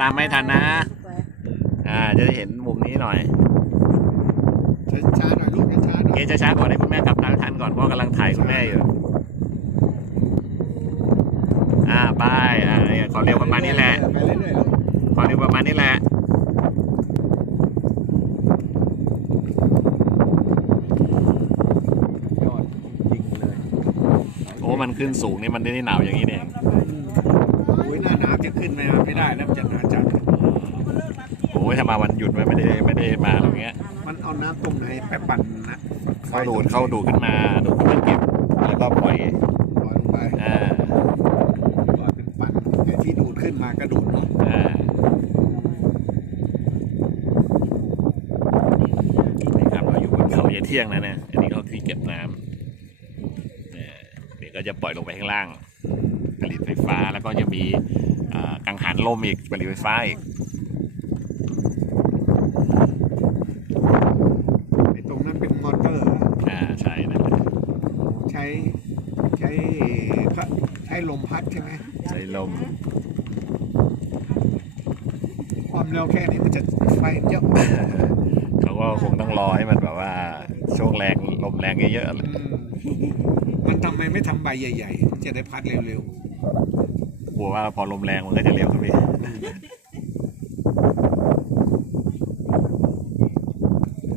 ตามไม่ทันนะ อ่า จะได้เห็นมุมนี้หน่อยช้าๆหน่อยลูกช้าๆหน่อยเอะจะช้าก่อนให้คุณแม่กลับตามทันก่อนเพราะกำลังถ่ายคุณแม่อยู่ อ่าไปอ่าเนี่ยขอเร็วประมาณนี้แหละไปเรื่อยๆลูกขอเร็วประมาณนี้แหละยอดจริงๆเลยโอ้มันขึ้นสูงนี่มันได้หนาวอย่างนี้นี่เองโอ้ยหน้าหนาวจะขึ้นไหมครับไม่ได้แล้วมันจะหนาวจัด โอ้ยถ้ามาวันหยุดไม่ได้ไม่ได้มาอะไรเงี้ยมันเอาน้ำตรงไหนไปปั่นนะเข้าดูดเข้าดูดขึ้นมาดูดขึ้นมาเก็บแล้วก็ปล่อยปล่อยลงไปอ่าปล่อยเป็นปั่นไอ้ที่ดูดขึ้นมากระดูดเนาะอ่านี่ครับเราอยู่บนเขาเยายเที่ยงนะเนี่ยอันนี้เขาที่เก็บน้ำเนี่ยเดี๋ยวก็จะปล่อยลงไปข้างล่างผลิตไฟฟ้าแล้วก็จะมีอ่ากังหันลมอีกผลิตไฟฟ้าอีกไอ้ตรงนั้นเป็นมอเตอร์อ่าใช่นั่นแหละใช้ใช้พระใช้ลมพัดใช่ไหมใช้ลม ความเร็วแค่นี้มันจะไฟเยอะเขาก็คงต้องรอให้มันแบบว่าช่วงแรงลมแรงเยอะๆเลยอืมมันทำไมไม่ทำใบใหญ่ ๆ จะได้พัดเร็ว กลัวว่าพอลมแรงมันก็จะเร็วครับพี่